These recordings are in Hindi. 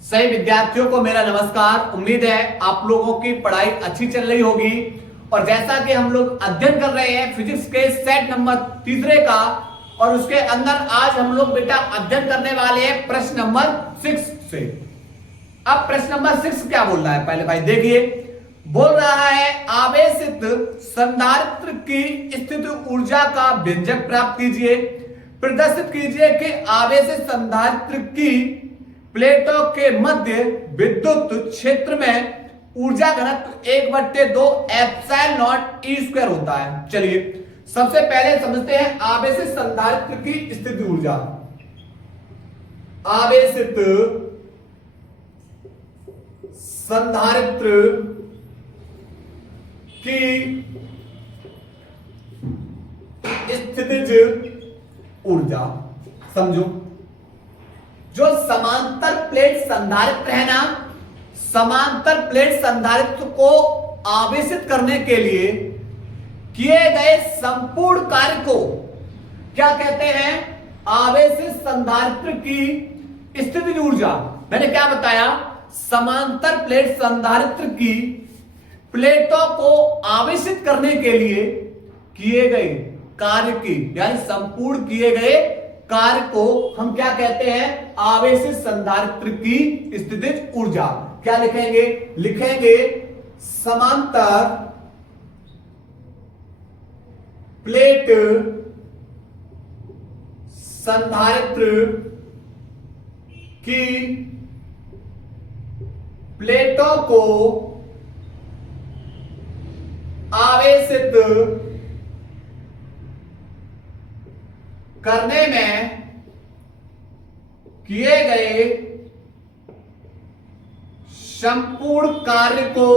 सही विद्यार्थियों को मेरा नमस्कार। उम्मीद है आप लोगों की पढ़ाई अच्छी चल रही होगी। और जैसा कि हम लोग अध्ययन कर रहे हैं फिजिक्स के सेट नंबर तीसरे का, और उसके अंदर आज हम लोग बेटा अध्ययन करने वाले हैं प्रश्न नंबर 6 से। अब प्रश्न नंबर 6 क्या बोल रहा है, पहले भाई देखिए। बोल रहा है आवेशित संधारित्र की स्थित ऊर्जा का व्यंजक प्राप्त कीजिए। प्रदर्शित कीजिए कि आवेशित संधारित्र की प्लेटों के मध्य विद्युत क्षेत्र में ऊर्जा घनत्व 1/2 एप्सिलॉन नॉट ई स्क्वायर होता है। चलिए सबसे पहले समझते हैं आवेशित संधारित्र की स्थिति ऊर्जा। आवेशित संधारित्र की स्थितिज ऊर्जा समझो। जो समांतर प्लेट संधारित्र है ना, समांतर प्लेट संधारित्र को आवेशित करने के लिए किए गए संपूर्ण कार्य को क्या कहते हैं? आवेशित संधारित्र की स्थितिज ऊर्जा। मैंने क्या बताया? समांतर प्लेट संधारित्र की प्लेटों को आवेशित करने के लिए किए गए कार्य की, यानी संपूर्ण किए गए कार्य को हम क्या कहते हैं? आवेशित संधारित्र की स्थितिज ऊर्जा। क्या लिखेंगे? लिखेंगे समांतर प्लेट संधारित्र की प्लेटों को आवेशित करने में किए गए संपूर्ण कार्य को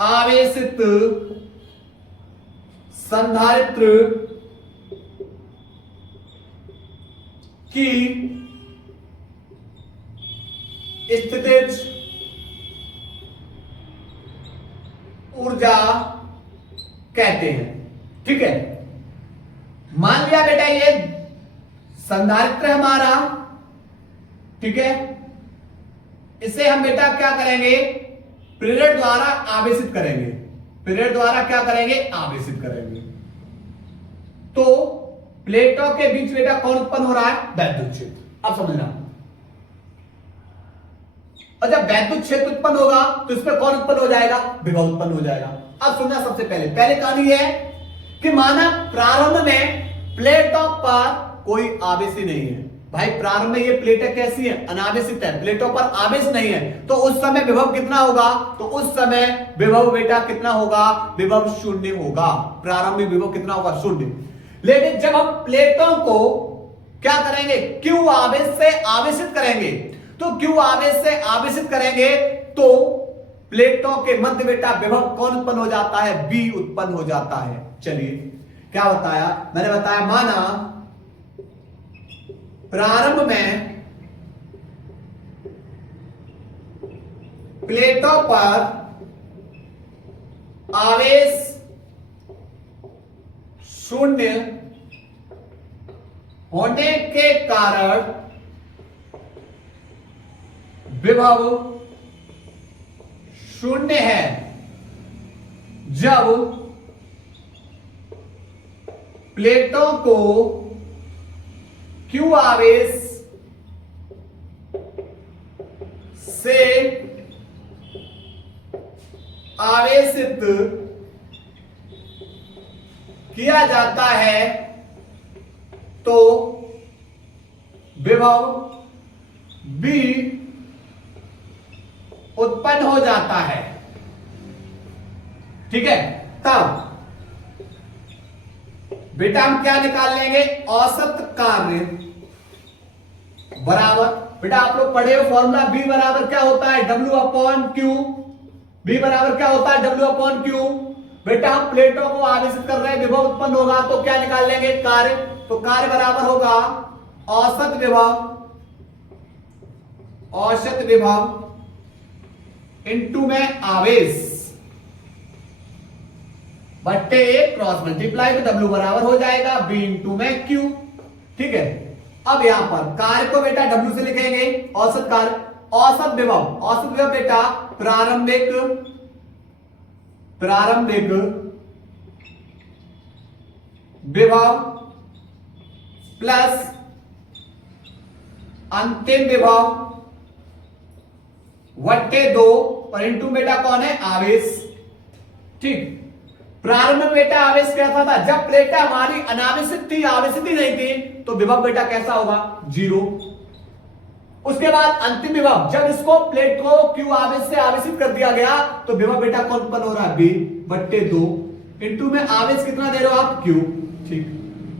आवेशित संधारित्र की स्थितिज ऊर्जा कहते हैं। ठीक है, मान लिया बेटा ये संधारित्र हमारा, ठीक है, इसे हम बेटा क्या करेंगे? प्रेरक द्वारा आवेशित करेंगे। प्रेरक द्वारा क्या करेंगे? आवेशित करेंगे। तो प्लेटों के बीच बेटा कौन उत्पन्न हो रहा है? वैद्युत क्षेत्र। अब समझना, और जब वैद्युत क्षेत्र उत्पन्न होगा तो इसमें कौन उत्पन्न हो जाएगा? विभव उत्पन्न हो जाएगा। अब सुनना, सबसे पहले कहानी है कि माना प्रारंभ में प्लेटों पर कोई आवेश ही नहीं है। भाई प्रारंभ में ये प्लेटें कैसी है? अनावेशित है, प्लेटों पर आवेश नहीं है। तो उस समय विभव कितना होगा? तो उस समय विभव बेटा कितना होगा? विभव 0 होगा। प्रारंभिक विभव कितना होगा? 0। लेकिन जब हम प्लेटों को क्या करेंगे? Q आवेश से आवेशित करेंगे। तो Q आवेश से आवेशित करेंगे तो प्लेटों के मध्य बेटा विभव कौन उत्पन्न हो जाता है? V उत्पन्न हो जाता है। चलिए क्या बताया? मैंने बताया माना प्रारंभ में प्लेटों पर आवेश 0 होने के कारण विभव 0 है। जब प्लेटों को Q आवेश से आवेशित किया जाता है तो विभव B उत्पन्न हो जाता है। ठीक है, तब बेटा हम क्या निकाल लेंगे? औसत कार्य बराबर, बेटा आप लोग पढ़े हो फॉर्मूला, B बराबर क्या होता है? W/Q। B बराबर क्या होता है? W/Q। बेटा हम प्लेटों को आवेशित कर रहे हैं, विभव उत्पन्न होगा तो क्या निकाल लेंगे? कार्य। तो कार्य बराबर होगा औसत विभव, औसत विभव इनटू में आवेश बट्टे क्रॉस मल्टीप्लाई, तो W बराबर हो जाएगा B इंटू में Q। ठीक है, अब यहां पर कार्य को बेटा W से लिखेंगे, औसत कार्य, औसत विभव, औसत विभव बेटा प्रारंभिक विभव प्लस अंतिम विभव वट्टे 2 और इनटू बेटा कौन है, आवेश। ठीक, प्रारंभ में बेटा आवेश कैसा था, जब प्लेट हमारी अनावेशित थी, आवेशित ही नहीं थी, तो विभव बेटा कैसा होगा, 0। उसके बाद अंतिम विभव, जब इसको प्लेट को Q आवेश से आवेशित कर दिया गया तो विभव बेटा कौन उत्पन्न हो रहा है, B बट्टे 2 इंटू में आवेश कितना दे रहे हो आप, Q। ठीक,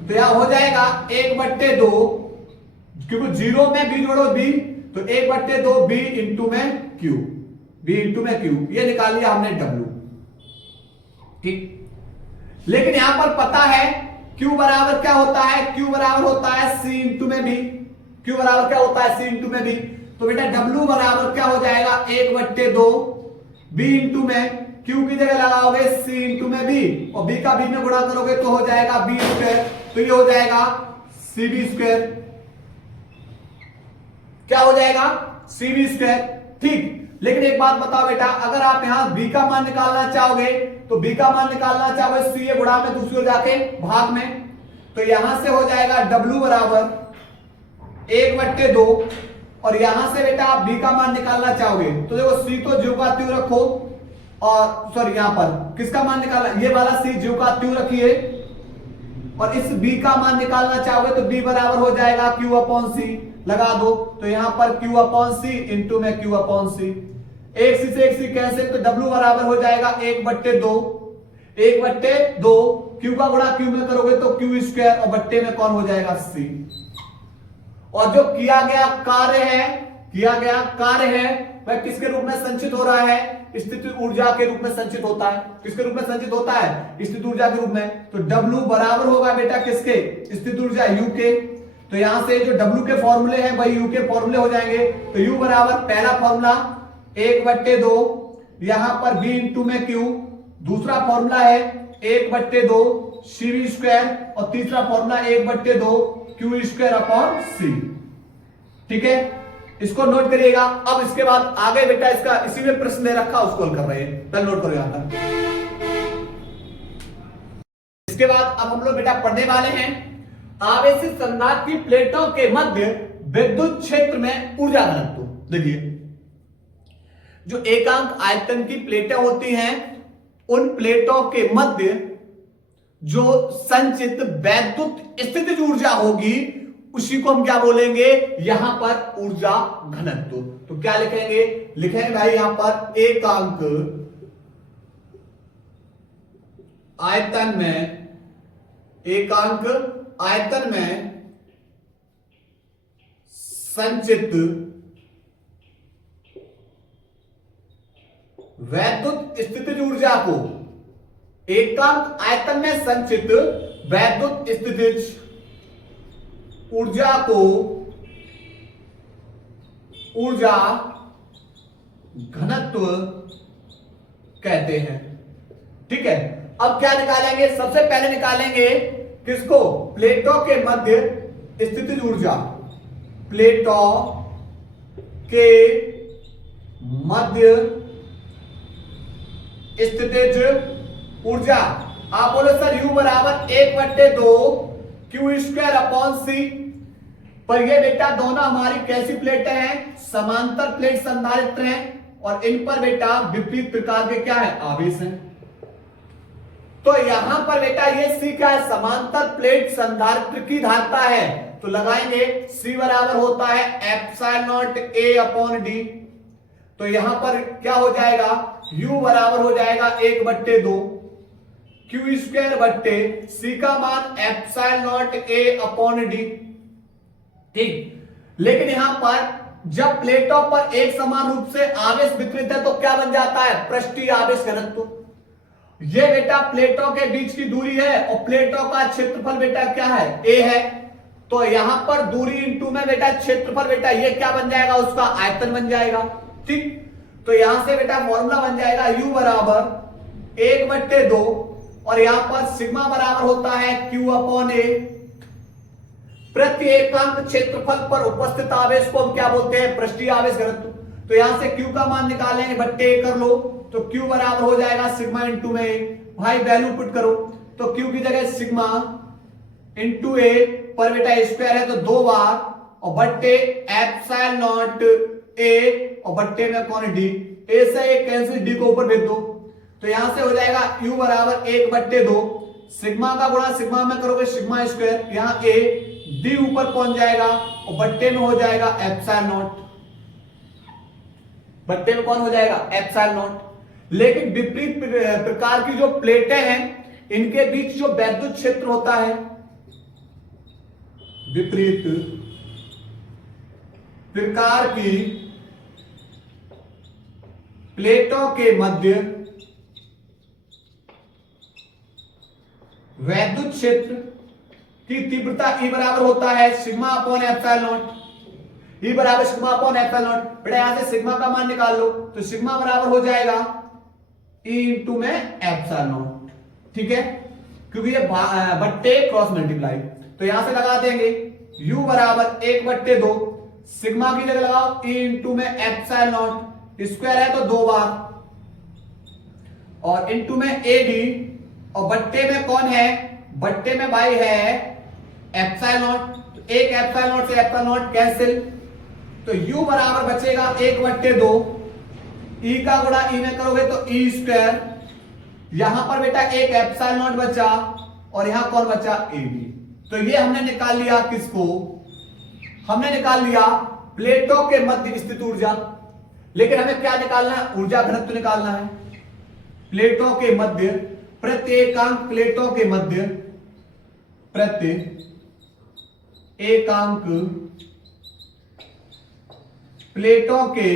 तो यहां हो जाएगा 1 बट्टे 2, क्योंकि 0 में B जोड़ो B, तो 1 बट्टे 2 B इंटू में Q, B इंटू में Q, ये निकाल लिया हमने W। ठीक, लेकिन यहां पर पता है Q बराबर क्या होता है, Q बराबर होता है C इंटू में B, Q बराबर क्या होता है, C इंटू में B, तो बेटा W बराबर क्या हो जाएगा, 1 बट्टे 2 B इंटू में Q की जगह लगाओगे C इंटू में B, और B का B में गुणा करोगे तो हो जाएगा B स्क्वायर, तो ये हो जाएगा CB स्क्वायर, क्या हो जाएगा, CB स्क्वायर। ठीक, लेकिन एक बात बताओ बेटा, अगर आप यहां B का मान निकालना चाहोगे तो B का मान निकालना चाहोगे C ये गुणा में दूसरी ओर जाके भाग में, तो यहां से हो जाएगा W बराबर 1 बट्टे 2, और यहां से बेटा आप B का मान निकालना चाहोगे तो देखो C तो ज्यों का त्यों रखो, और सॉरी यहां पर किसका मान निकालना, ये वाला C ज्यों का त्यों रखिए, और इस B का मान निकालना चाहोगे तो B बराबर हो जाएगा Q अपॉन C, लगा दो, तो यहां पर Q अपॉन C इंटू में Q अपॉन C, एक सी से एक सी कैसे, तो W बराबर हो जाएगा 1 बट्टे 2, 1 बट्टे 2, Q का गुणा Q में करोगे तो Q स्क्वायर, और बट्टे में कौन हो जाएगा, C। और जो किया गया कार्य है वह किसके रूप में संचित हो रहा है, स्थितिज ऊर्जा के रूप में संचित होता है। किसके रूप में संचित होता है, स्थितिज ऊर्जा के रूप में, तो W बराबर होगा बेटा किसके, स्थितिज ऊर्जा U के, तो यहां से जो W के फॉर्मूले हैं वही U के फॉर्मूले हो जाएंगे, तो U बराबर पहला फॉर्मूला 1 बट्टे 2, यहां पर B इंटू में Q, दूसरा फॉर्मूला है 1 बट्टे 2 CB स्क्वायर, और तीसरा फॉर्मूला 1 बट्टे 2 Q स्क्वायर अपॉन C। ठीक है, इसको नोट करिएगा। अब इसके बाद आगे बेटा इसका इसी में प्रश्न दे रखा, उसको हल कर रहे हैं, पहले नोट करो यहां तक। इसके बाद अब हम लोग बेटा पढ़ने वाले हैं आवेशित संधारित्र की प्लेटों के मध्य विद्युत क्षेत्र में ऊर्जा घनत्व। देखिए, जो एकांक आयतन की प्लेटें होती हैं, उन प्लेटों के मध्य जो संचित वैद्युत स्थितिज ऊर्जा होगी उसी को हम क्या बोलेंगे, यहां पर ऊर्जा घनत्व। तो क्या लिखेंगे, लिखेंगे भाई यहां पर एकांक आयतन में संचित वैद्युत स्थितिज ऊर्जा को, एकांक आयतन में संचित वैद्युत स्थितिज ऊर्जा को ऊर्जा घनत्व कहते हैं। ठीक है, अब क्या निकालेंगे, सबसे पहले निकालेंगे किसको, प्लेटों के मध्य स्थितिज ऊर्जा, प्लेटों के मध्य स्थितिज ऊर्जा। आप बोलो सर U बराबर 1 बट्टे 2 Q स्क्वायर अपॉन C, पर ये बेटा दोनों हमारी कैसी प्लेटें हैं, समांतर प्लेट संधारित्र हैं, और इन पर बेटा विपरीत प्रकार के क्या है, आवेश हैं। तो यहां पर बेटा ये C क्या है, समांतर प्लेट संधारित्र की धारिता है, तो लगाएंगे C बराबर होता है एप्सिलॉन A अपॉन D, तो यहां पर क्या हो जाएगा, U बराबर हो जाएगा 1 बट्टे 2 Q स्क्वायर बट्टे C का मान एप्सिलॉन A अपॉन D। ठीक, लेकिन यहां पर जब प्लेटों पर एक समान रूप से आवेश वितरित है तो क्या बन जाता है, पृष्ठीय आवेश घनत्व। ये बेटा प्लेटों के बीच की दूरी है, और प्लेटों का क्षेत्रफल बेटा क्या है, A है, तो यहां पर दूरी इंटू में बेटा क्षेत्रफल, बेटा ये क्या बन जाएगा, उसका आयतन बन जाएगा। ठीक, तो यहां से बेटा फॉर्मूला बन जाएगा U बराबर 1 बट्टे 2, और यहां पर सिग्मा बराबर होता है Q अपॉन A, प्रति एकांक क्षेत्रफल पर उपस्थित आवेश को हम क्या बोलते हैं? पृष्ठीय आवेश घनत्व। तो यहां से Q का मान निकालेंगे, बट्टे कर लो, तो Q बराबर हो जाएगा सिग्मा इंटू में ए। भाई वैल्यू पुट करो, तो Q की जगह सिग्मा इंटू ए पर बेटा स्क्वायर है तो 2 बार, और बट्टे एप्सिलॉन नॉट ए, और बट्टे में कौन है? डी। ए से ए कैंसिल, डी को ऊपर भेज दो, तो यहां से हो जाएगा U बराबर 1/2 सिग्मा का गुणा सिग्मा में करोगे सिग्मा स्क्वायर, यहां ए, डी ऊपर पहुंच जाएगा, और बट्टे में हो जाएगा एप्सिलॉन नॉट। बट्टे में कौन हो जाएगा? Epsilon not. लेकिन विपरीत प्रकार की जो प्लेटें हैं, इनके बीच जो वैद्युत क्षेत्र होता है, विपरीत प्रकार की प्लेटों के मध्य वैद्युत क्षेत्र की तीव्रता E बराबर होता है sigma upon epsilon not. E बराबर सिग्मा अपॉन एप्सिलॉन नॉट। बेटा यहां से सिग्मा का मान निकाल लो, तो सिग्मा बराबर हो जाएगा E इंटू में एप्सिलॉन नॉट। ठीक है, क्योंकि ये बट्टे क्रॉस मल्टीप्लाई, तो यहां से लगा देंगे U बराबर 1/2 सिग्मा की जगह लगाओ E इंटू में एप्सिलॉन नॉट, स्क्वायर है तो 2 बार, और इंटू में AD, और बट्टे में कौन है? बट्टे में भाई है एप्सिलॉन नॉट, तो एक एप्सिलॉन नॉट से एप्सिलॉन नॉट कैंसिल, तो U बराबर बचेगा 1/2, E का गुणा E में करोगे तो E स्क्वायर, यहां पर बेटा एक एप्सिलॉन नॉट बचा, और यहां कौन बचा? AB। तो ये हमने निकाल लिया किसको? हमने निकाल लिया प्लेटों के मध्य स्थित ऊर्जा। लेकिन हमें क्या निकालना है? ऊर्जा घनत्व निकालना है। प्लेटों के मध्य, प्रत्येकांक प्लेटों के मध्य, प्रत्येकांक प्लेटों के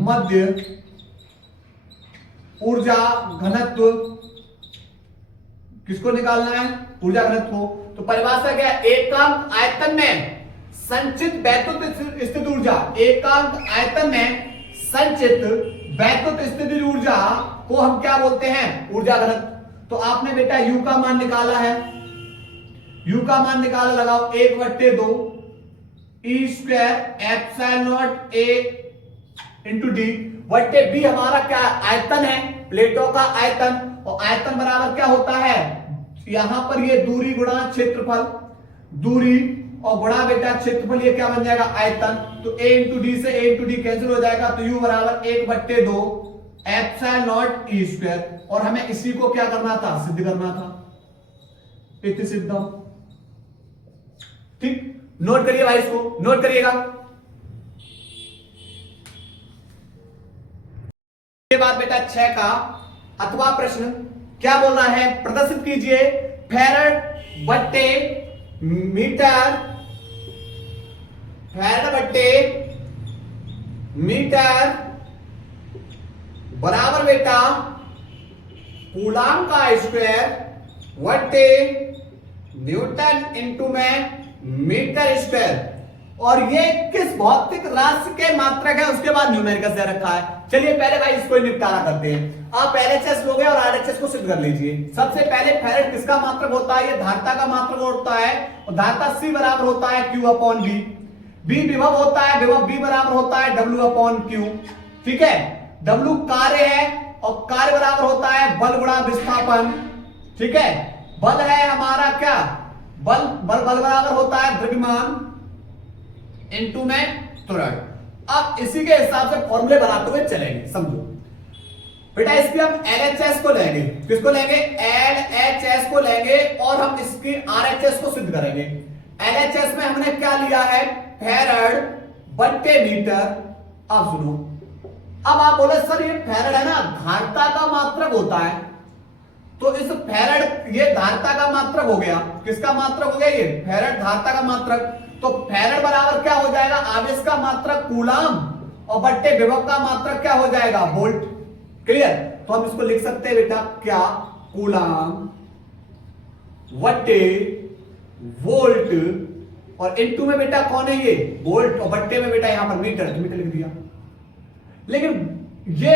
मध्य ऊर्जा घनत्व किसको निकालना है? ऊर्जा घनत्व। तो परिभाषा क्या है? एकांक आयतन में संचित वैद्युत स्थित ऊर्जा, एकांक आयतन में संचित वैद्युत स्थित ऊर्जा को हम क्या बोलते हैं? ऊर्जा घनत्व। तो आपने बेटा U का मान निकाला है, U का मान निकाला, लगाओ 1/2 E square epsilon not A into D, बट्टे B हमारा क्या? आयतन है, प्लेटों का आयतन, और आयतन बराबर क्या होता है? यहां पर ये दूरी गुणा क्षेत्रफल, दूरी और गुणा बेटा क्षेत्रफल, ये क्या बन जाएगा? आयतन। तो A इंटू डी से A इंटू डी कैंसिल हो जाएगा, तो U बराबर 1/2 एप्सिलॉन नॉट E स्क्वायर, और हमें इसी को क्या करना था? सिद्ध करना था। इति सिद्धम। ठीक, नोट करिए भाई, इसको नोट करिएगा। के बाद बेटा 6 का अथवा प्रश्न क्या बोल रहा है? प्रदर्शित कीजिए फैराड बट्टे मीटर, फैराड बट्टे मीटर बराबर बेटा कूलाम का स्क्वायर बट्टे न्यूटन इंटू में मीटर स्क्वायर, और ये किस भौतिक राशि के मात्रक है? उसके बाद न्यूमेरिकल दे रखा है। चलिए पहले भाई इसको निपटारा करते हैं। आप LHS लोगे और RHS को सिद्ध कर लीजिए। सबसे पहले फैराड किसका मात्रक होता है? ये धारिता का मात्रक होता है, और धारिता C बराबर होता है Q अपॉन B। B विभव होता है, विभव B बराबर होता है W अपॉन Q। ठीक है, W कार्य है, और कार्य बराबर होता है बल गुणा विस्थापन। ठीक है, बल है हमारा क्या? बल बराबर होता है द्रव्यमान इनटू में त्वरण। अब इसी के हिसाब से फॉर्मूले बनाते हुए चलेंगे, समझो बेटा। इसकी हम LHS को लेंगे, किसको लेंगे? LHS को लेंगे, और हम इसकी RHS को सिद्ध करेंगे। LHS में हमने क्या लिया है? फैराड बट्टे मीटर। अब सुनो, अब आप बोले सर ये फैराड है ना, धारिता का मात्रक होता है, तो इस फैराड, ये धारिता का मात्रक हो गया। किसका मात्रक हो गया? ये फैराड धारिता का मात्रक। तो फैराड बराबर क्या हो जाएगा? आवेश का मात्रक कूलाम, और बट्टे विभव का मात्रक क्या हो जाएगा? वोल्ट। क्लियर? तो हम इसको लिख सकते हैं बेटा क्या? कूलाम बट्टे वोल्ट, और इनटू में बेटा कौन है? ये वोल्ट, और बट्टे में बेटा यहां पर मीटर, तो मीटर लिख दिया। लेकिन ये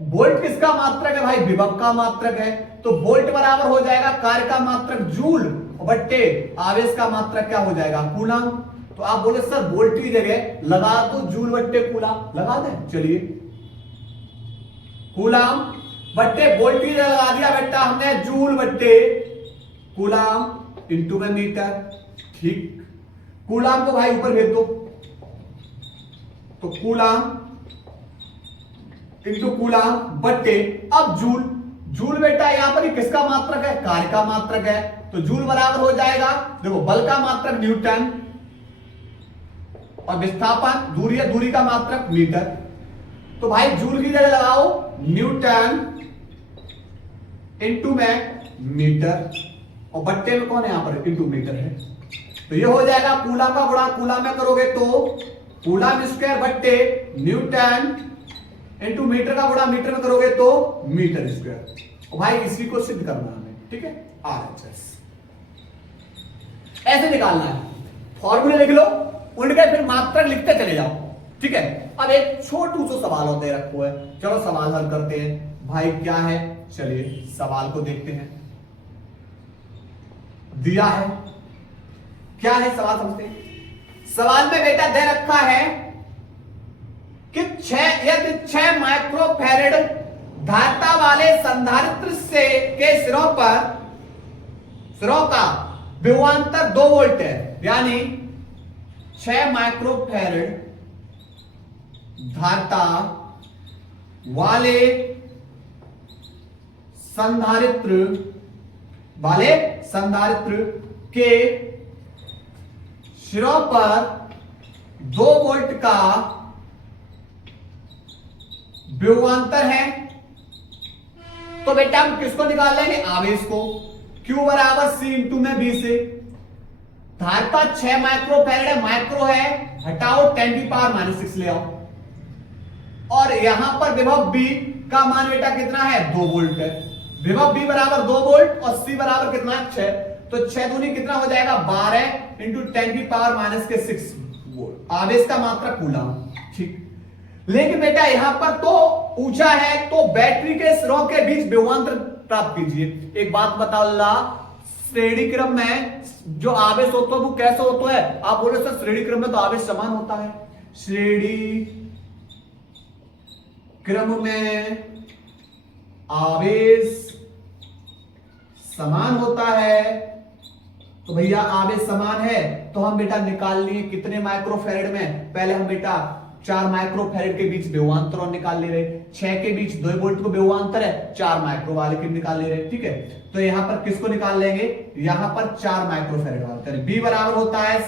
वोल्ट किसका मात्रक है भाई? विभव का मात्रक है। तो वोल्ट बराबर हो जाएगा कार्य का मात्रक जूल बट्टे आवेश का मात्रक क्या हो जाएगा? कूलम। तो आप बोले सर वोल्ट की जगह लगा दो जूल बट्टे कूलम, लगा दें। चलिए कूलम बट्टे वोल्ट की जगह लगा दिया बेटा हमने जूल बट्टे कूलम इंटू में मीटर। ठीक, कूलम को भाई ऊपर भेज दो, तो कूलम इंटू कूलम बट्टे अब जूल। जूल बेटा यहां पर किसका मात्रक है? कार्य का मात्रक है। तो जूल बराबर हो जाएगा, देखो बल का मात्रक न्यूटन और विस्थापन दूरी है, दूरी का मात्रक मीटर। तो भाई जूल की जगह लगाओ न्यूटन इंटू में मीटर और बट्टे में कौन है? यहां पर इंटू मीटर है। तो ये हो जाएगा कूलम का गुणा कूलम में करोगे तो कूलम स्क्वायर बट्टे न्यूटन इंटू मीटर का गुणा मीटर में करोगे तो मीटर स्क्वायर। और भाई इसी को सिद्ध करना है, ठीक है, RHS ऐसे निकालना है। फॉर्मूले लिख लो, उनके फिर मात्रक लिखते चले जाओ, ठीक है। अब एक छोटू सा सवाल होते रखो है, चलो सवाल हल करते हैं। भाई क्या है, चलिए सवाल को देखते हैं। दिया है, क्या है सवाल समझते हैं। सवाल में बेटा दे रखा है कि 6 माइक्रोफैरेड धारिता वाले संधारित्र से के सिरों का विभवांतर 2 वोल्ट है, यानी 6 माइक्रोफैरेड धारिता वाले संधारित्र के सिरों पर 2 वोल्ट का विभवांतर है। तो बेटा हम किसको निकाल लेंगे? आवेश को। Q बराबर C इंटू में B से। धारिता 6 माइक्रोफैरेड है, माइक्रो है, हटाओ 10⁻⁻⁶ ले आओ। और यहां पर विभव B का मान बेटा कितना है? 2 वोल्ट है। विभव B बराबर 2 वोल्ट और C बराबर कितना है? 6। तो 6 दूनी कितना हो जाएगा? 12 इंटू 10⁻⁻⁶ वोल्ट। आवेश का मात्रा कूलम, ठीक। लेकिन बेटा यहां पर तो ऊंचा है, तो बैटरी के सिरों के बीच विभवांतर प्राप्त कीजिए। एक बात बताओ ला, श्रेणी क्रम में जो आवेश होता है वो कैसे होता है? आप बोले सर श्रेणी क्रम में तो आवेश समान होता है। श्रेणी क्रम में आवेश समान होता है, तो भैया आवेश समान है तो हम बेटा निकाल लिए कितने माइक्रोफैरेड में? पहले हम बेटा 4 माइक्रोफैरेड के बीच विभवांतर और निकाल ले रहे, 6 के बीच 2 वोल्ट को विभवांतर है, 4 माइक्रो वाले के निकाल ले रहे, ठीक है। तो यहां पर किसको निकाल लेंगे? यहां पर 4 माइक्रोफैरेड वाले। B बराबर होता है,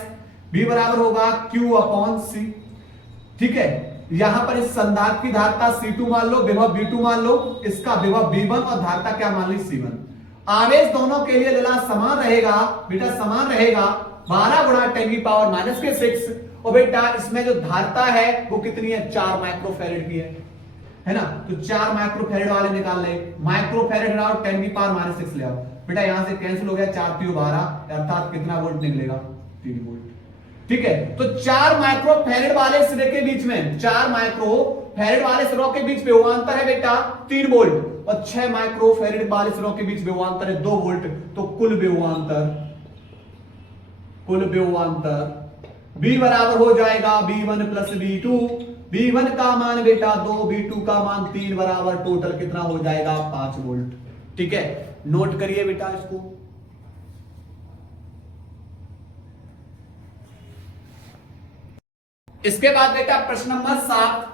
B बराबर होगा Q/C, ठीक है। यहां पर इस संधारित्र की धारिता C2 मान लो, विभव V2 मान लो, इसका विभव V1 और धारिता क्या मान ली? C1। आवेश दोनों के लिए लेला समान रहेगा बेटा, समान रहेगा 12 गुणा 10⁻⁻⁶। और बेटा इसमें जो धारिता है वो कितनी है? 4 माइक्रोफैरेड की है ना। तो 4 माइक्रोफैरेड वाले निकाल ले। माइक्रोफैरेड लाओ 10⁻⁻⁶ ले आओ बेटा, यहां से कैंसिल हो गया, 4 3 12, अर्थात कितना वोल्ट निकलेगा? 3 वोल्ट, ठीक है। तो 4 माइक्रोफैरेड वाले सिरे के बीच में, 4 माइक्रोफैरेड वाले सिरों के बीच विभवांतर है बेटा 3 वोल्ट और 6 माइक्रोफैरेड वाले सिरों के बीच विभवांतर है 2 वोल्ट। तो कुल विभवांतर B बराबर हो जाएगा B1 प्लस B2। B1 का मान बेटा 2, B2 का मान 3, बराबर टोटल कितना हो जाएगा? 5 वोल्ट, ठीक है। नोट करिए बेटा इसको। इसके बाद बेटा प्रश्न नंबर 7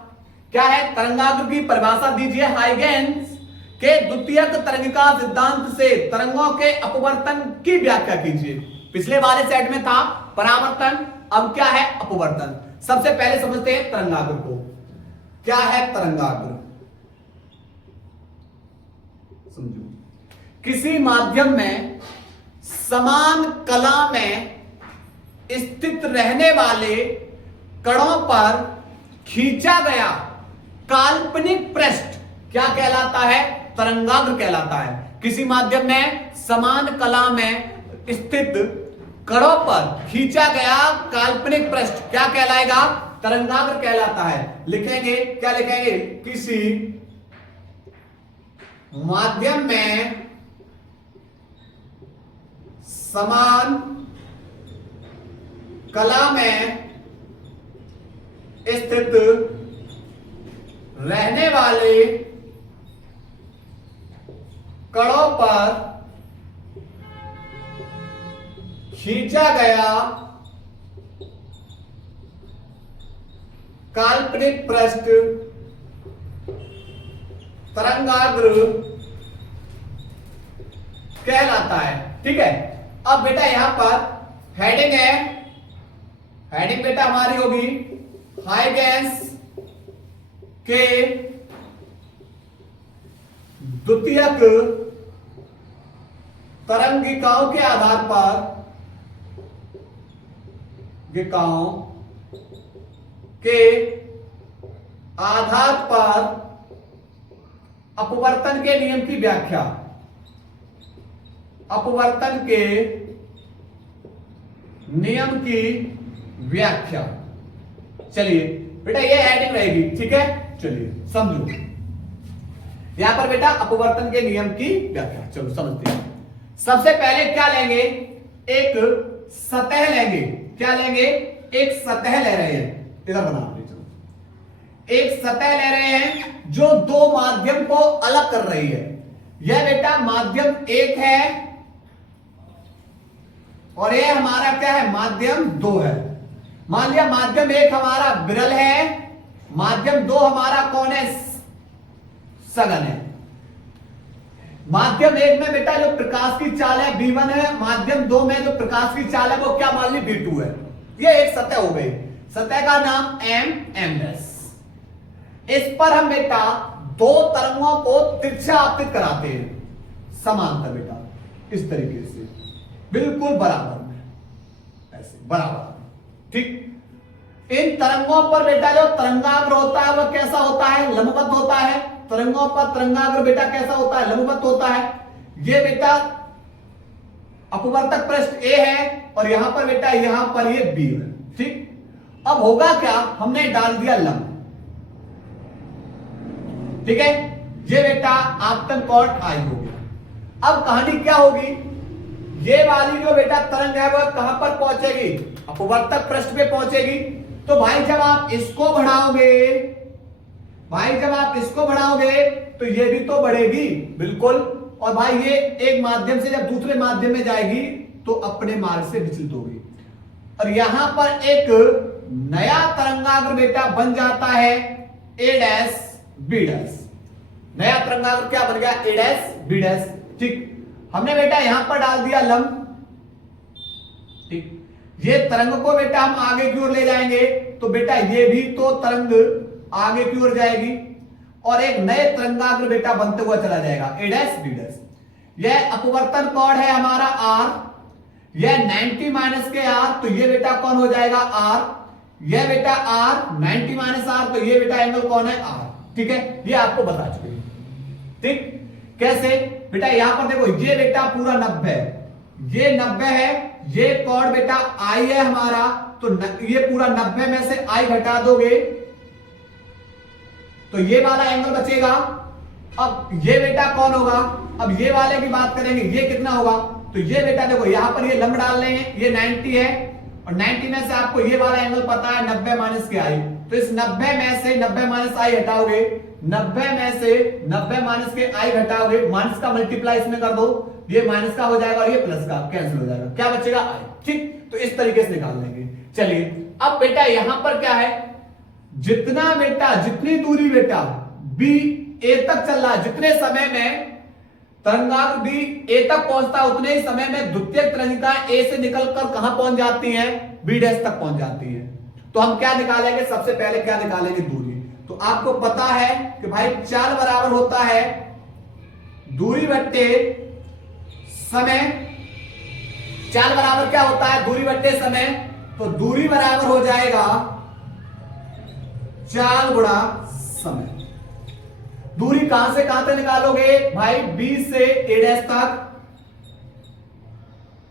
क्या है? तरंगाग्र की परिभाषा दीजिए। हाइगेन्स के द्वितीयक तरंगिका सिद्धांत से तरंगों के अपवर्तन की व्याख्या कीजिए। पिछले वाले सेट में था परावर्तन, अब क्या है? अपवर्तन। सबसे पहले समझते हैं तरंगाग्र को। क्या है तरंगाग्र? समझो, किसी माध्यम में समान कला में स्थित रहने वाले कणों पर खींचा गया काल्पनिक पृष्ठ क्या कहलाता है? तरंगाग्र कहलाता है। किसी माध्यम में समान कला में स्थित कणों पर खींचा गया काल्पनिक पृष्ठ क्या कहलाएगा? तरंगाग्र कहलाता है। लिखेंगे क्या? लिखेंगे किसी माध्यम में समान कला में स्थित रहने वाले कणों पर खींचा गया काल्पनिक पृष्ठ तरंगाग्र कहलाता है। ठीक है, अब बेटा यहां पर हेडिंग है, हेडिंग बेटा हमारी होगी हाइगेंस के द्वितीयक तरंगिकाओं के आधार पर अपवर्तन के नियम की व्याख्या, अपवर्तन के नियम की व्याख्या। चलिए बेटा ये हेडिंग रहेगी। ठीक है, चलिए समझो यहां पर बेटा अपवर्तन के नियम की व्याख्या। चलो समझते हैं। सबसे पहले क्या लेंगे, एक सतह लेंगे। क्या लेंगे, एक सतह ले रहे हैं, इधर बना लीजिए। चलो एक सतह ले रहे हैं जो दो माध्यम को अलग कर रही है। यह बेटा माध्यम एक है और यह हमारा क्या है, माध्यम दो है। मान लिया माध्यम एक हमारा विरल है, माध्यम दो हमारा कौन है, सघन है। माध्यम एक में बेटा जो प्रकाश की चाल है V1 है, माध्यम दो में जो प्रकाश की चाल है वो क्या मान ली V2 है। ये एक सतह हो गई, सतह का नाम M'। इस पर हम बेटा दो तरंगों को तिरछा आपतित कराते हैं समांतर बेटा, इस तरीके से बिल्कुल बराबर में, ऐसे बराबर। ठीक, इन तरंगों पर बेटा जो तरंगाग्र होता है वह कैसा होता है, लंबवत होता है। तरंगों पर तरंगाग्र बेटा कैसा होता है, लंबवत होता है। ये बेटा अपवर्तक पृष्ठ A है और यहां पर बेटा यहां पर ये B है। ठीक, अब होगा क्या, हमने डाल दिया लंब। ठीक है, ये बेटा आपतन कोण I हो गया। अब कहानी क्या होगी, ये वाली जो बेटा तरंग है वह कहां पर पहुंचेगी, अपवर्तक पृष्ठ पे पहुंचेगी। तो भाई जब आप इसको बढ़ाओगे, भाई जब आप इसको बढ़ाओगे तो ये भी तो बढ़ेगी बिल्कुल। और भाई ये एक माध्यम से जब दूसरे माध्यम में जाएगी तो अपने मार्ग से विचलित होगी और यहां पर एक नया तरंगाग्र बेटा बन जाता है A', B'। नया तरंगाग्र क्या बन गया, A', B'। ठीक, हमने बेटा यहां पर डाल दिया लंब। ठीक, ये तरंग को बेटा हम आगे की ओर ले जाएंगे तो बेटा ये भी तो तरंग आगे की ओर जाएगी और एक नए तरंगाग्र बेटा बनते हुआ चला जाएगा A', B'। यह अपवर्तन कोण है हमारा R, यह 90 माइनस के R, तो ये बेटा कौन हो जाएगा R। यह बेटा R 90 माइनस R, तो ये बेटा एंगल कौन है R। ठीक है, ये आपको बता चुके हैं। ठीक, कैसे बेटा, यहां पर देखो ये बेटा पूरा 90 है, ये 90 है, ये कोण बेटा I है हमारा, तो ये पूरा 90 में से I घटा दोगे तो ये वाला एंगल बचेगा। अब ये बेटा कौन होगा, अब ये वाले की बात करेंगे, ये कितना होगा, तो ये बेटा देखो यहां पर ये लंब डाल रहे हैं, ये 90 है और 90 में से आपको ये वाला एंगल पता है 90 माइनस के I, तो इस 90 में से 90 माइनस I हटाओगे, 90 में से 90 माइनस के I घटाओगे, माइनस का मल्टीप्लाई इसमें कर दो, ये माइनस का हो जाएगा और ये प्लस का कैंसिल हो जाएगा, क्या बचेगा I। ठीक, तो इस तरीके से निकाल लेंगे। चलिए अब बेटा यहां पर क्या है, जितना बेटा जितनी दूरी बेटा B A तक चल रहा है, जितने समय में तरंगाग्र B A तक पहुंचता है उतने ही समय में द्वितीयक तरंगिका A से निकलकर कहां पहुंच जाती है, B' तक पहुंच जाती है। तो हम क्या निकालेंगे, सबसे पहले क्या निकालेंगे, दूरी। तो आपको पता है कि भाई चाल बराबर होता है दूरी बट्टे समय। चाल बराबर क्या होता है, दूरी बट्टे समय। तो दूरी बराबर हो जाएगा चाल गुणा समय। दूरी कहां से कहां तक निकालोगे भाई, B से A' तक।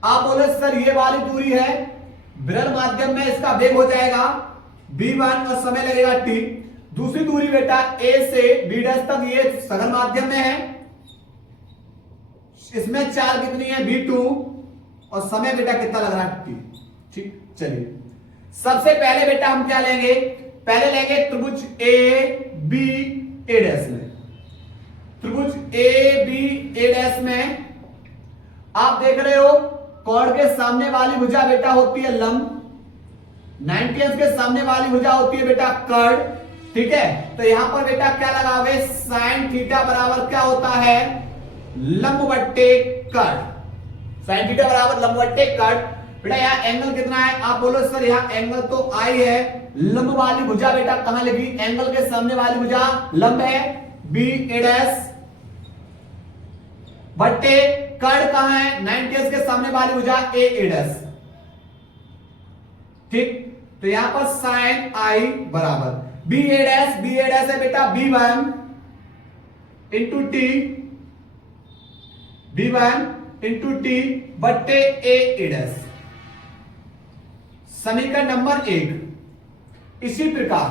आप बोले सर ये वाली दूरी है, विरल माध्यम में इसका वेग हो जाएगा V1 और समय लगेगा T। दूसरी दूरी बेटा A से B' तक, ये सघन माध्यम में है, इसमें चाल कितनी है V2 और समय बेटा कितना लग रहा है T। ठीक, चलिए सबसे पहले बेटा हम क्या लेंगे, पहले लेंगे त्रिभुज ए बी ए डैश में। त्रिभुज ए बी ए डैश में आप देख रहे हो कॉर्ड के सामने वाली भुजा बेटा होती है लंब, 90 अंश के सामने वाली भुजा होती है बेटा कर्ण। ठीक है, तो यहां पर बेटा क्या लगाओगे, साइन थीटा बराबर क्या होता है, लंब बट्टे कर्ण। साइन थीटा बराबर लंब बट्टे कर्ण। बेटा यहाँ एंगल कितना है, आप बोलो सर यहाँ एंगल तो आई है, लंब वाली भुजा बेटा कहां लगी, एंगल के सामने वाली भुजा लंब है बी ए डैश बट्टे कर्ण कहां है, 90 अंश के सामने वाली भुजा ए ए डैश। ठीक, तो यहां पर साइन आई बराबर बी ए डैश है बेटा B1 into T, B1 into T बट्टे ए ए डैश। समीकरण नंबर 1। इसी प्रकार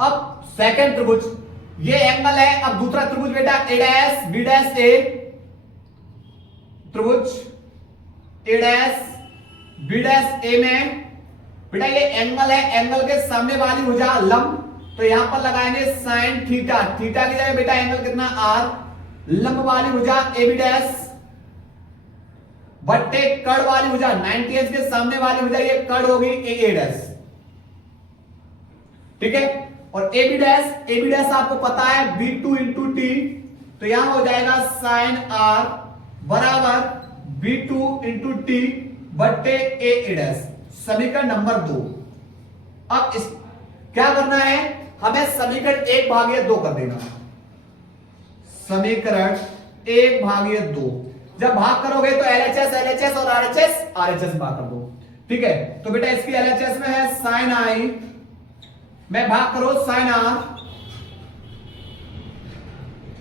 अब सेकंड त्रिभुज, ये एंगल है, अब दूसरा त्रिभुज बेटा ए डैश बी डैश ए, त्रिभुज ए डैश बी डैश ए में बेटा ये एंगल है, एंगल के सामने वाली भुजा लंब, तो यहां पर लगाएंगे साइन थीटा, थीटा की जगह बेटा एंगल कितना आर, लंब वाली भुजा ए बी डैश बट्टे कर्ण वाली भुजा 90 अंश के सामने वाली भुजा ये कर्ण होगी ए ए डैश। ठीक है, और ए बी डैश आपको पता है B2 इंटू टी, तो यहां हो जाएगा साइन आर बराबर B2 इंटू टी बट्टे ए ए डैश। समीकरण नंबर 2। अब इस क्या करना है, हमें समीकरण 1/2 कर देना। समीकरण 1/2 जब भाग करोगे तो LHS और RHS भाग कर दो। ठीक है, तो बेटा इसकी LHS में है साइन आई, मैं भाग करो साइन आर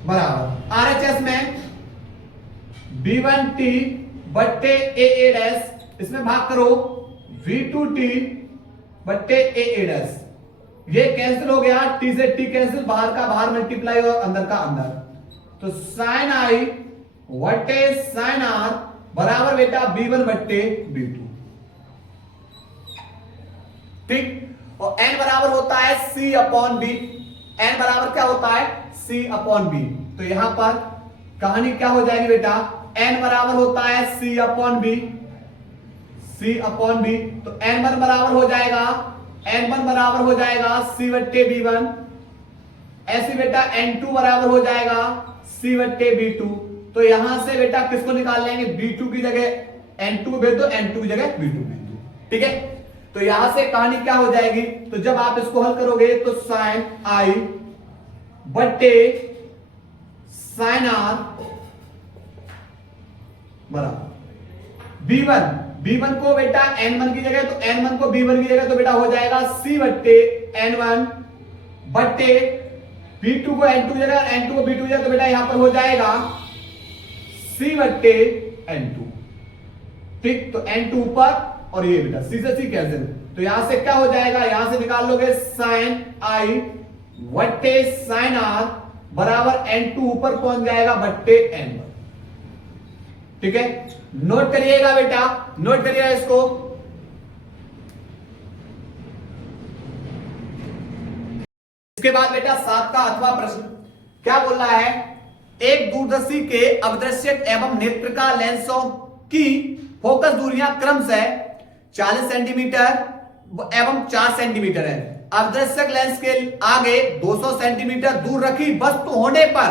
बराबर RHS में B1T बट्टे ए ए डैश, इसमें भाग करो V2T बट्टे ए ए डैश। ये कैंसिल हो गया, T से T कैंसिल, बाहर का बाहर मल्टीप्लाई और अंदर का अंदर, तो साइन आई बट्टे साइन आर बराबर बेटा B1 बट्टे B2। ठीक, और n बराबर होता है C अपॉन बी, n बराबर क्या होता है C अपॉन बी, तो यहां पर कहानी क्या हो जाएगी बेटा, n बराबर होता है C upon B, C upon B, तो n1 बराबर हो जाएगा, n1 बराबर हो जाएगा C बट्टे B1, ऐसे बेटा n2 बराबर हो जाएगा C बट्टे B2। तो यहां से बेटा किसको निकाल लेंगे, B2 की जगह n2 भेज दो, n2 की जगह B2 भेज दो। ठीक है, तो यहां से कहानी क्या हो जाएगी, तो जब आप इसको हल करोगे तो साइन आई बट्टे साइन आर बराबर B1 को बेटा n1 की जगह, तो n1 को B1 की जगह, तो बेटा हो जाएगा C बट्टे n1 बट्टे B2 को n2 की जगह, n2 को B2 की जगह, तो बेटा यहां पर हो जाएगा C बट्टे n2। ठीक, तो n2 ऊपर और ये बेटा C से C कैंसिल, तो यहां से क्या हो जाएगा, यहां से निकाल लोगे साइन आई बट्टे साइन आर बराबर n2 ऊपर पहुंच जाएगा बट्टे n1। ठीक है, नोट करिएगा बेटा, नोट करिएगा इसको। इसके बाद बेटा 7 का 8वां प्रश्न क्या बोल रहा है, एक दूरदर्शी के अवदृश्यक एवं नेत्रिका लेंसों की फोकस दूरियां क्रमशः 40 सेंटीमीटर एवं 4 सेंटीमीटर है। अवदृश्यक लेंस के आगे 200 सेंटीमीटर दूर रखी वस्तु होने पर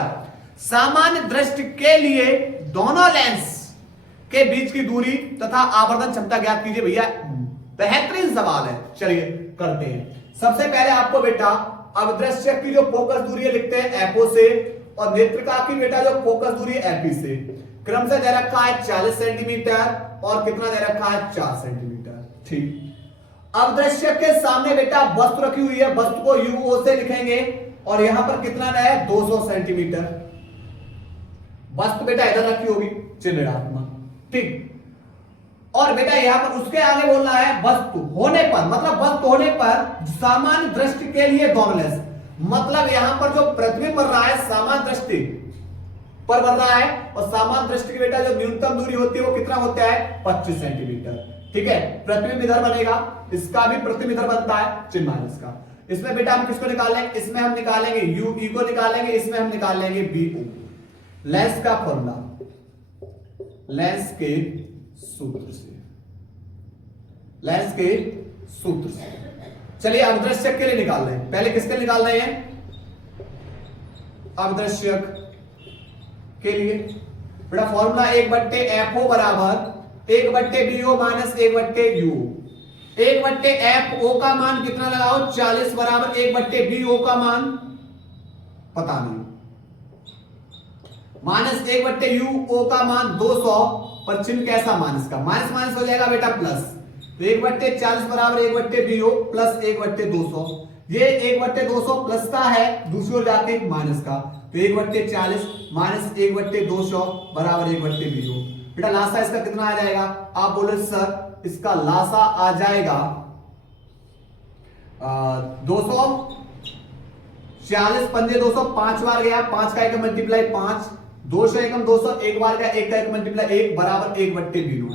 सामान्य दृष्टि के लिए दोनों लेंस के बीच की दूरी तथा आवर्धन क्षमता ज्ञात कीजिए। भैया बेहतरीन सवाल है, चलिए करते हैं। सबसे पहले आपको बेटा अवदृश्यक की जो फोकस दूरी है लिखते हैं एफओ से, और नेत्रिका की बेटा जो फोकस दूरी है एपी से। क्रमशः दे रखा है 40 सेंटीमीटर और कितना दे रखा है 4 सेंटीमीटर। ठीक, अवदृश्यक के सामने बेटा वस्तु रखी हुई है, वस्तु को यूओ से लिखेंगे और यहां पर कितना है 200 सेंटीमीटर। वस्तु बेटा इधर रखी होगी चिन्हात्मक। ठीक, और बेटा यहां पर उसके आगे बोलना है वस्तु होने पर, मतलब वस्तु होने पर सामान्य दृष्टि के लिए दोनों लेंस। मतलब यहां पर जो प्रतिबिंब बन रहा है समान दृष्टि पर बन रहा है, और समान दृष्टि की बेटा जो न्यूनतम दूरी होती है वो कितना होता है 25 सेंटीमीटर। ठीक है, प्रतिबिंब इधर बनेगा, इसका भी प्रतिबिंब इधर बनता है चिन्ह माइनस का। इसमें बेटा हम किसको निकालेंगे, इसमें हम निकालेंगे यू ई को निकालेंगे, इसमें हम निकाल लेंगे बी ओ। लेंस का फॉर्मूला, लेंस के सूत्र से, लेंस के सूत्र से। चलिए अवदृश्यक के लिए निकाल रहे हैं, पहले किसके निकाल रहे हैं, अवदृश्यक के लिए। बेटा फॉर्मूला 1/FO बराबर 1/BO माइनस 1/U। 1/FO का मान कितना लगाओ 40 बराबर 1/BO का मान पता नहीं, माइनस 1/UO का मान 200, पर चिन्ह कैसा माइनस का, माइनस माइनस हो जाएगा बेटा प्लस, तो 1/40 बराबर 1/BO प्लस 1/200। ये 1/200 प्लस का है, दूसरी ओर जाके माइनस का, तो 1/40 माइनस 1/200 बराबर 1/BO। बेटा लासा इसका कितना आ जाएगा, आप बोले सर इसका लासा आ जाएगा 200, 40 पंजे 200, 5 बार गया, 5 का 1 मल्टीप्लाई 5, 200 एकम 200, 1 बार गया, 1 का 1 मल्टीप्लाई 1 बराबर 1/BO।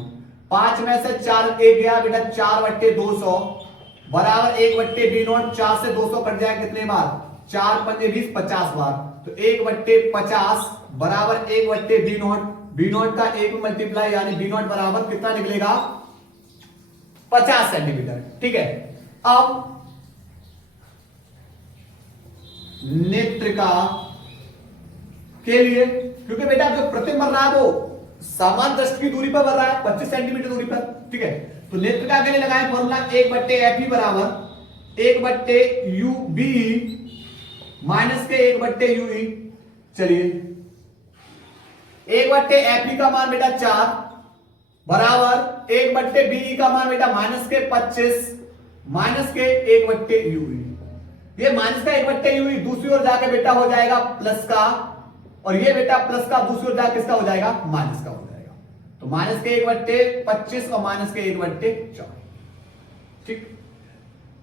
5 में से 4 1 गया बेटा 4/200 बराबर 1/BO। 4 से 200 कट जाए कितने बार, 4 पंजे 20, 50 बार, तो 1/50 बराबर 1/BO। B0 का 1 मल्टीप्लाई यानी B0 बराबर कितना निकलेगा 50 सेंटीमीटर। ठीक है, अब नेत्रिका के लिए, क्योंकि बेटा जो प्रतिबिंब बन रहा है वो समान दृष्टि की दूरी पर बन रहा है 25 सेंटीमीटर दूरी पर। ठीक है, तो नेत्रिका के लिए लगाएं फॉर्मूला 1/FE बराबर 1/UB माइनस के 1/UE। चलिए 1/FE का मान बेटा 4 बराबर 1/BE का मान बेटा माइनस के 25 माइनस के 1/UE। ये माइनस का 1/UE दूसरी ओर जाके बेटा हो जाएगा प्लस का, और ये बेटा प्लस का दूसरी ओर जाके किसका हो जाएगा माइनस का हो जाएगा, तो माइनस के 1/25 और माइनस के 1/4। ठीक,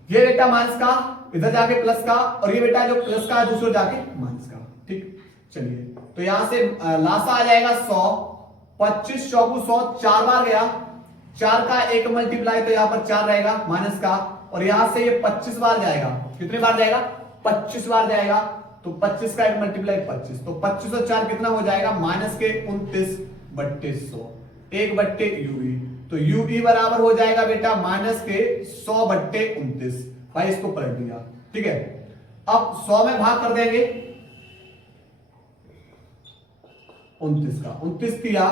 ये बेटा माइनस का इधर जाके प्लस का, और ये बेटा जो प्लस का है दूसरी ओर जाके माइनस का। ठीक, चलिए तो यहां से लासा आ जाएगा 100, 25 चौकू 100, 4 बार गया, 4 का 1 मल्टीप्लाई, तो यहां पर 4 रहेगा माइनस का, और यहां से ये 25 बार जाएगा, कितने बार जाएगा 25 बार जाएगा, तो 25 का 1 मल्टीप्लाई 25, तो 25 और 4 कितना हो जाएगा माइनस के 29/100 1/UE। तो UE बराबर हो जाएगा बेटा माइनस के 100/29। भाई इसको पलट दिया। ठीक है, अब 100 में भाग कर देंगे 29 का, 29 किया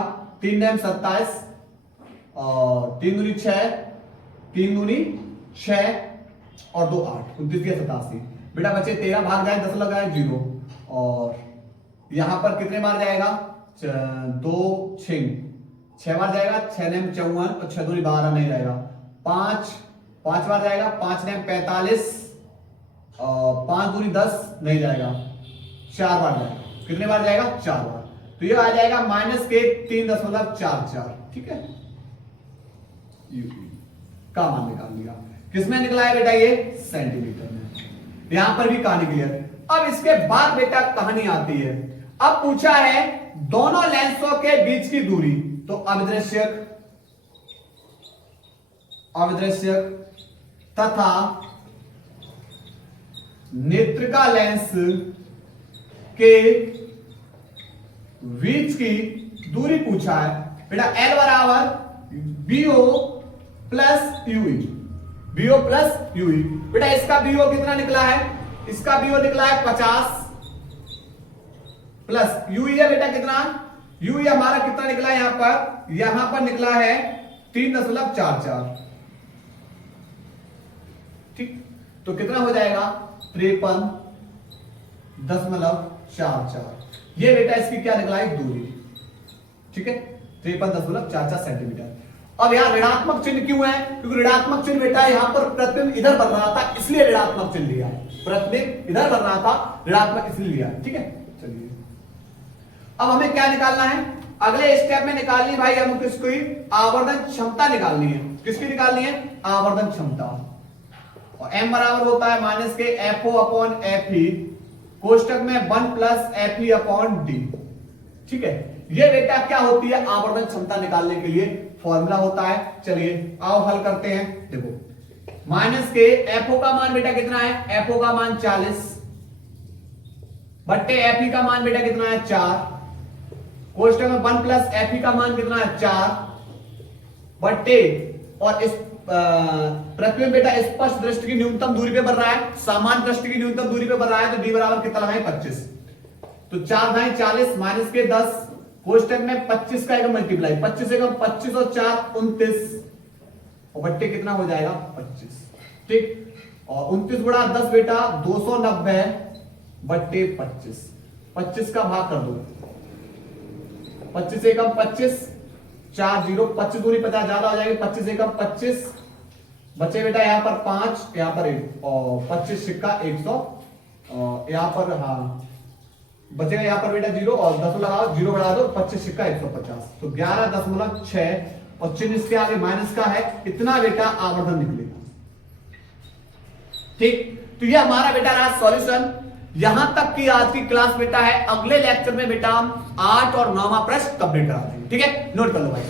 3 9 27 और 3 दूनी 6, 3 दूनी 6 और 2 8, 29 के 87। बेटा बच्चे 13 भाग जाए 10 लगाए 0, और यहां पर कितने बार जाएगा 2 6 बार जाएगा, 6 9 54 और 6 दूनी 12 नहीं जाएगा, 5 बार जाएगा, 5 9 45 और 5 दूनी 10 नहीं जाएगा, 4 बार जाएगा, कितने बार जाएगा 4 बार, तो ये आ जाएगा माइनस के 3.44। ठीक है, का मान निकाल लिया, किसमें निकला है बेटा ये सेंटीमीटर में, यहां पर भी कहानी क्लियर। अब इसके बाद बेटा कहानी आती है, अब पूछा है दोनों लेंसों के बीच की दूरी, तो अविदृश्यक तथा नेत्रिका लेंस के बीच की दूरी पूछा है बेटा, L बराबर BO plus UE, BO plus UE। बेटा इसका BO कितना निकला है, इसका BO निकला है 50 प्लस UE है बेटा कितना, UE हमारा कितना निकला है यहां पर निकला है 3.44। ठीक, तो कितना हो जाएगा 53.44। ये बेटा इसकी क्या निकला है दूरी। ठीक है, 53.44 सेंटीमीटर। अब यहां ऋणात्मक चिन्ह क्यों है, क्योंकि ऋणात्मक चिन्ह बेटा यहां पर प्रतिबिंब इधर बन रहा था इसलिए ऋणात्मक चिन्ह लिया है, प्रतिबिंब इधर बन रहा था ऋणात्मक इसलिए लिया। ठीक है, चलिए अब हमें क्या निकालना है, अगले स्टेप में निकालनी भाई हम किसकी आवर्धन क्षमता निकालनी है, किसकी निकालनी है आवर्धन क्षमता। और m बराबर होता है minus k f o upon f e, कोष्टक में 1 plus f e upon d. ठीक है, ये बेटा क्या होती है, आवर्धन क्षमता निकालने के लिए फॉर्मूला होता है। चलिए आओ हल करते हैं। देखो माइनस के एफ ओ का मान बेटा कितना है, एफ ओ का मान 40 बट्टे एफ ई का मान बेटा कितना है 4, कोष्टक में 1 प्लस एफ ई का मान कितना है 4 बट्टे, और इस पृथ्वी में बेटा स्पष्ट दृष्टि की न्यूनतम दूरी पे बढ़ रहा है, सामान्य दृष्टि की न्यूनतम दूरी पे बढ़ रहा है, तो डी बराबर कितना है 25। तो 4 धाई 40 माइनस के 10, कोष्टक में 25 का एक मल्टीप्लाई, 25 एक 25 और 4 29, और बट्टे कितना हो जाएगा 25। ठीक, और 29 गुणा 10 बेटा 290 बट्टे 25, 25 का भाग कर दो, 25 एकम 25, 4 0, 25 दूरी 50 ज्यादा हो जाएगी, 25 एकम 25, बचे बेटा यहाँ पर 5, यहाँ पर 1, और 25 सिक्का 100, और यहाँ पर हाँ बचेगा यहाँ पर बेटा 0, और 10 लगाओ, 0 बढ़ा दो, 25 सिक्का 150, तो 11.6, और चिन्ह इसके आगे माइनस का है, इतना बेटा आवर्धन निकलेगा। ठीक, तो ये हमारा बेटा रहा सॉल्यूशन। यहां तक की आज की क्लास बेटा है, अगले लेक्चर में बेटा हम 8 और 9वां प्रश्न कंप्लीट कराते हैं। ठीक है, नोट कर लो भाई।